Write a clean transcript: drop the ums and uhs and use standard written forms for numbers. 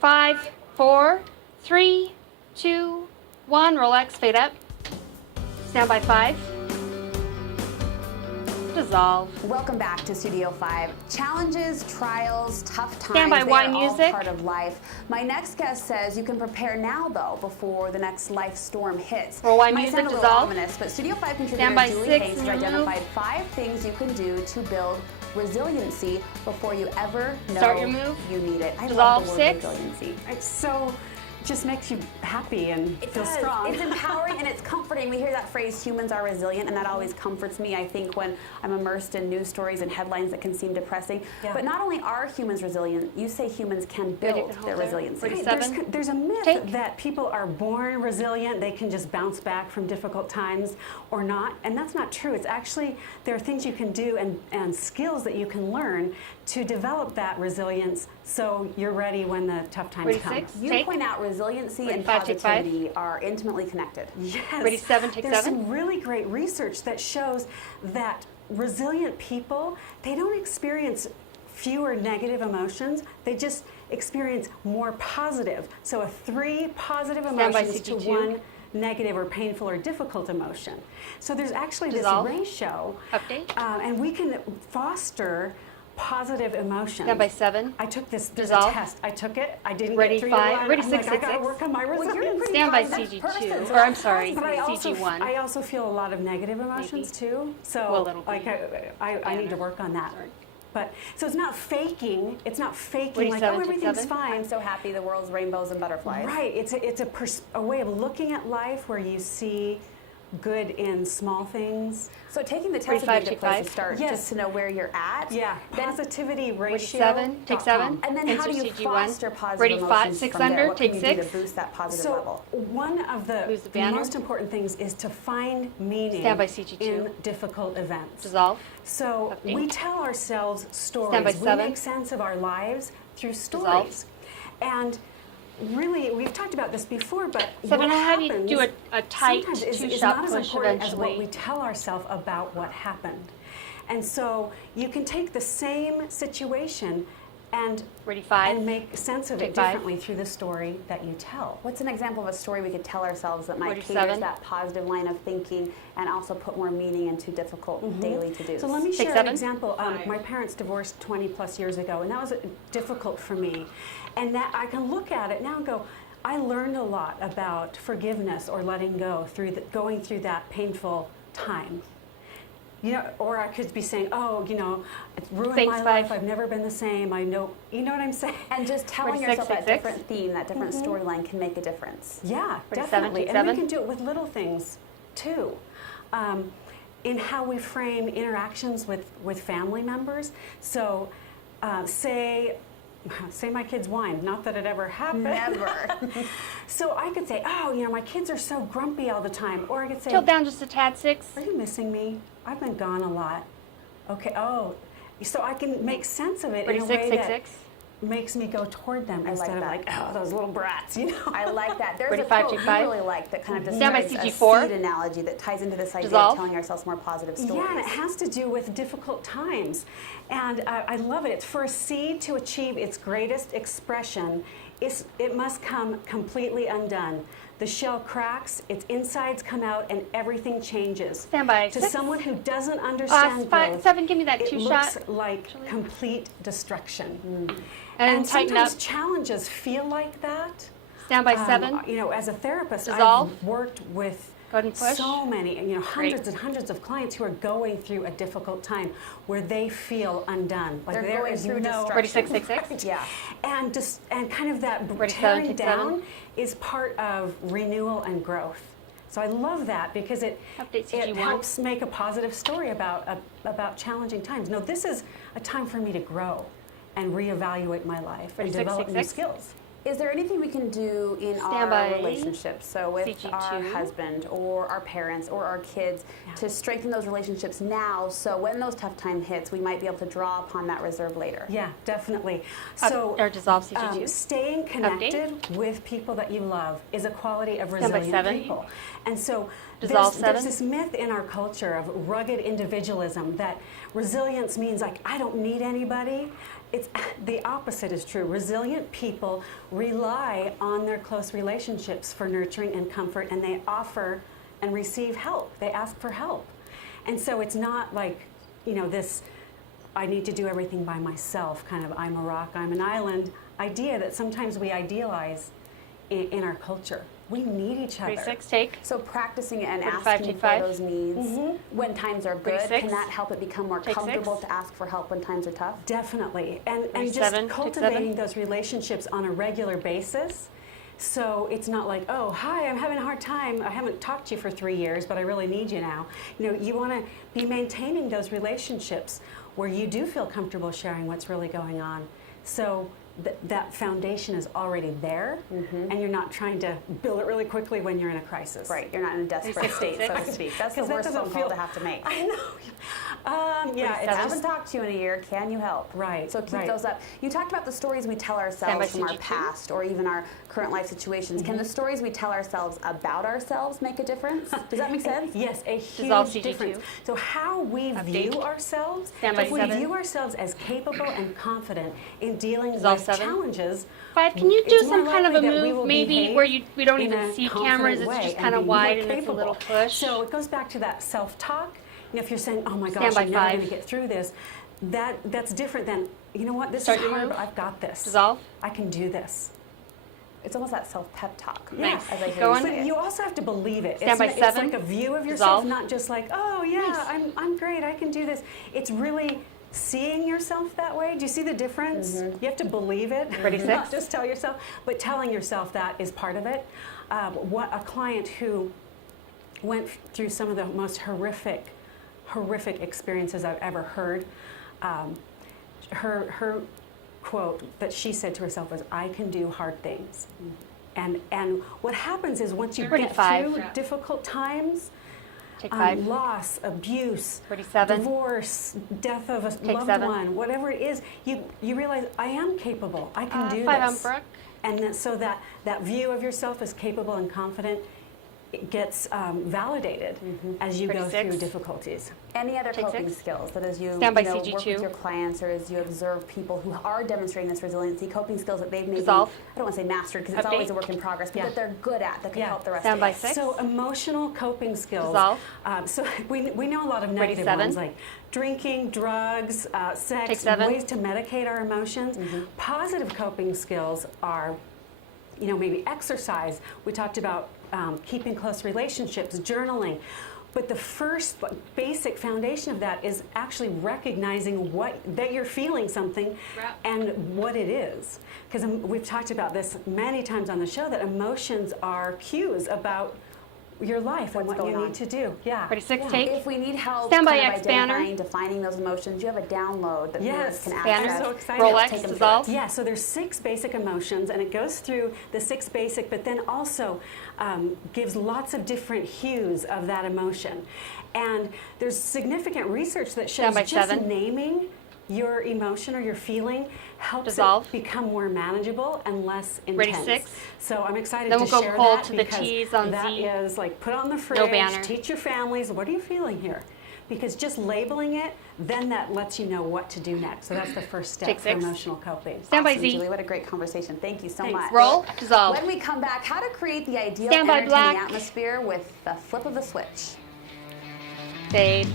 5, 4, 3, 2, 1. Relax, fade up. Stand by 5. Dissolve. Welcome back to Studio 5. Challenges, trials, tough times, Stand by they Y are music. all part of life. My next guest says you can prepare now, though, before the next life storm hits. Roll Y Might music, sound a little dissolve. ominous, but Studio 5 Stand contributor by Julie 6 Hayes and has your identified 5 things you can do to build resiliency before you ever know Start your move. you need it. I Dissolve love the word 6. resiliency. It's so, just makes you happy and It feel does. strong. It's empowering and it's comforting. We hear that phrase, humans are resilient, and that always comforts me, I think, when I'm immersed in news stories and headlines that can seem depressing. Yeah. But not only are humans resilient, you say humans can you build can hold their there. resiliency. Ready, There's, 7. there's a myth Take. that people are born resilient, they can just bounce back from difficult times or not, and that's not true. It's actually, there are things you can do and skills that you can learn to develop that resilience so you're ready when the tough times Ready, come. 6. You Take. point out resiliency Ready, and 5, take 5. positivity are intimately connected. Yes. Ready, 7, take There's 7. some really great research that shows that resilient people, they don't experience fewer negative emotions, they just experience more positive. So 3 positive Stand by emotions to CG2. 1 negative or painful or difficult emotion. So there's actually Dissolve. this ratio, Update. and we can foster positive emotions. Stand by 7. I took this, there's Dissolve. a test. I took it. I didn't Ready, get 3 5. to 1. Ready, I'm 6, like, 6, I gotta 6. work on my Well, you're a resilience. pretty Stand by positive person, CG2. so Or I'm sorry, But CG1. I also feel a lot of negative emotions too. So Well, it'll like be I need to work on that. Sorry. But so it's not faking. It's not faking Ready, like 7, oh take everything's 7. fine. I'm so happy the world's rainbows and butterflies. Right. It's a way of looking at life where you see good in small things. So taking the test Ready, would 5, be a good take place 5. to start, Yes. just to know where you're at. Yeah. Then, Positivity Ready, ratio. 7, take 7. and then how do you CG1. foster positive Ready, emotions 5, 6 from there? under, What take can you do 6. to boost that positive So level? one of the Lose the banner. most important things is to find meaning Stand by CG2. in difficult events. Dissolve. So Update. we tell ourselves stories. Stand by we 7. make sense of our lives through stories. Dissolve. And really, we've talked about this before, but 7, what I have you happens do a tight sometimes is 2-shot not as push important as what eventually. we tell ourselves about what happened. And so you can take the same situation and Ready, 5. and make sense of Take it 5. differently through the story that you tell. What's an example of a story we could tell ourselves that might 47. cater to that positive line of thinking and also put more meaning into difficult daily to-dos? So let me Take share 7. an example. My parents divorced 20 plus years ago, and that was difficult for me. And that I can look at it now and go, I learned a lot about forgiveness or letting go through going through that painful time. You know, or I could be saying, oh, you know, it's ruined Thanks, my 5. life. I've never been the same. I know, you know what I'm saying? And just telling Ready, 6, yourself take that 6. different theme, that different storyline can make a difference. Yeah, Ready, 7, definitely. take And we 7. can do it with little things too. In how we frame interactions with family members. So say my kids whine, not that it ever happened. Never. So I could say, oh, you know, my kids are so grumpy all the time. Or I could say, Tilt down just a tad, 6. are you missing me? I've been gone a lot. Okay, oh. So I can make sense of it Ready, in a 6, way take that 6. makes me go toward them instead of that. like, oh, those little brats, you know? I like that. There's Ready, a 5, quote take you 5. really like that kind of Stand by describes a CG4. seed analogy that ties into this idea Dissolve. of telling ourselves more positive stories. Yeah, and it has to do with difficult times. And I love it. It's for a seed to achieve its greatest expression, it must come completely undone. The shell cracks, its insides come out, and everything changes. Stand by To 6. someone who doesn't understand 5, growth, 7, give me that it 2-shot. looks like complete destruction. And tighten up. sometimes challenges feel like that. Stand by 7. You know, as a therapist, Dissolve. I've worked with Go ahead and push. so many, and you know, hundreds Great. and hundreds of clients who are going through a difficult time where they feel undone. Like They're there going is through no destruction. Ready, 6, take 6. Yeah. and kind of that Ready, 7, tearing take down 7. is part of renewal and growth. So I love that because it Update it CG1. helps make a positive story about challenging times. No, this is a time for me to grow and reevaluate my life Ready, and 6, develop 6, new 6. skills. Is there anything we can do in Stand by our relationships, so with CG2. our husband or our parents or our kids, to strengthen those relationships now, so when those tough time hits, we might be able to draw upon that reserve later? Yeah, definitely. Or dissolve CG2. Staying connected with people that you love is a quality of Stand by resilient 7. people. And so Dissolve there's 7. this myth in our culture of rugged individualism that resilience means like I don't need anybody. it's the opposite is true. Resilient people rely on their close relationships for nurturing and comfort, and they offer and receive help. They ask for help. And so it's not like, this I need to do everything by myself, kind of I'm a rock, I'm an island idea that sometimes we idealize in our culture. We need each other. 36, take. So practicing it and 45, asking take for 5. those needs when times are good, 36. can that help it become more Take comfortable 6. to ask for help when times are tough? Definitely. And just 37, take cultivating 7. those relationships on a regular basis. So it's not like, oh, hi, I'm having a hard time. I haven't talked to you for 3 years, but I really need you now. You want to be maintaining those relationships where you do feel comfortable sharing what's really going on. So that foundation is already there, and you're not trying to build it really quickly when you're in a crisis. Right, you're not in a desperate state, so to speak. That's the 'Cause that worst doesn't phone call feel- to have to make. I know. Yeah, I it's haven't just, talked to you in a year. Can you help? Right, So keep right. those up. You talked about the stories we tell by ourselves from our CG2. past or even our current life situations. Can the stories we tell ourselves about ourselves make a difference? Does that make sense? yes, a Dissolve huge CG2. difference. So how we Update. view ourselves, Stand by if we 7. view ourselves as capable and confident in dealing Dissolve with 7. challenges, 5, can you do it's more some kind of a likely that we move will maybe behave where we don't in even a see confident cameras, it's way just and kind of be more wide and it's a capable. little push? So it goes back to that self-talk. If you're saying, oh my Stand gosh, by I'm never 5. going to get through this, that's different than, you know what, this Start is your hard, move. but I've got this. Dissolve. I can do this. It's almost that self-pep talk. Nice. As I Keep hear going. you say But it. you also have to believe it. Stand by It's 7. like a view of yourself, Dissolve. not just like, oh yeah, Nice. I'm great, I can do this. It's really seeing yourself that way. Do you see the difference? You have to believe it, 36. not just tell yourself, but telling yourself that is part of it. What a client who went through some of the most horrific experiences I've ever heard. Her quote that she said to herself was, "I can do hard things." And what happens is once you get 45. through difficult times, Take 5. loss, abuse, 47. divorce, death of a Take loved 7. one, whatever it is, you realize I am capable. I can do 5 on this. Brooke. And then, so that view of yourself as capable and confident, it gets validated as you go 36. through difficulties. Any other Take coping 6. skills that as you, Stand by work CG2. with your clients or as you observe people who are demonstrating this resiliency, coping skills that they've maybe, Dissolve. I don't want to say mastered because it's Update. always a work in progress, but Yeah. that they're good at that can Yeah. help the rest Stand of by us. 6. So emotional coping skills. Dissolve. So we know a lot of negative 47. ones like drinking, drugs, Take sex, 7. ways to medicate our emotions. Positive coping skills are, maybe exercise. We talked about keeping close relationships, journaling. But the first basic foundation of that is actually recognizing that you're feeling something and what it is. Because we've talked about this many times on the show, that emotions are cues about your life and What's what you going on. need to do. Yeah. 36, Yeah. take. If we need help Stand by kind of X banner. identifying, defining those emotions, you have a download that viewers Yes. can Banner. access. I'm so excited. Rolex. Take 'em through Dissolve. Yeah, so there's 6 basic emotions, and it goes through the 6 basic, but then also gives lots of different hues of that emotion. And there's significant research that shows Stand by just 7. naming your emotion or your feeling helps Dissolve. it become more manageable and less intense. Ready, 6. So I'm excited Then to we'll go share cold that to the because tease on that Z. is like put on the fridge, banner. teach your families, what are you feeling here? Because just labeling it, then that lets you know what to do next. So that's the first step Take for 6. emotional coping. Stand by Awesome, Z. Julie, what a great conversation. Thank you so Thanks. much. Roll. Dissolve. When we come back, how to create the ideal Stand by entertaining black. atmosphere with the flip of a switch. Fade.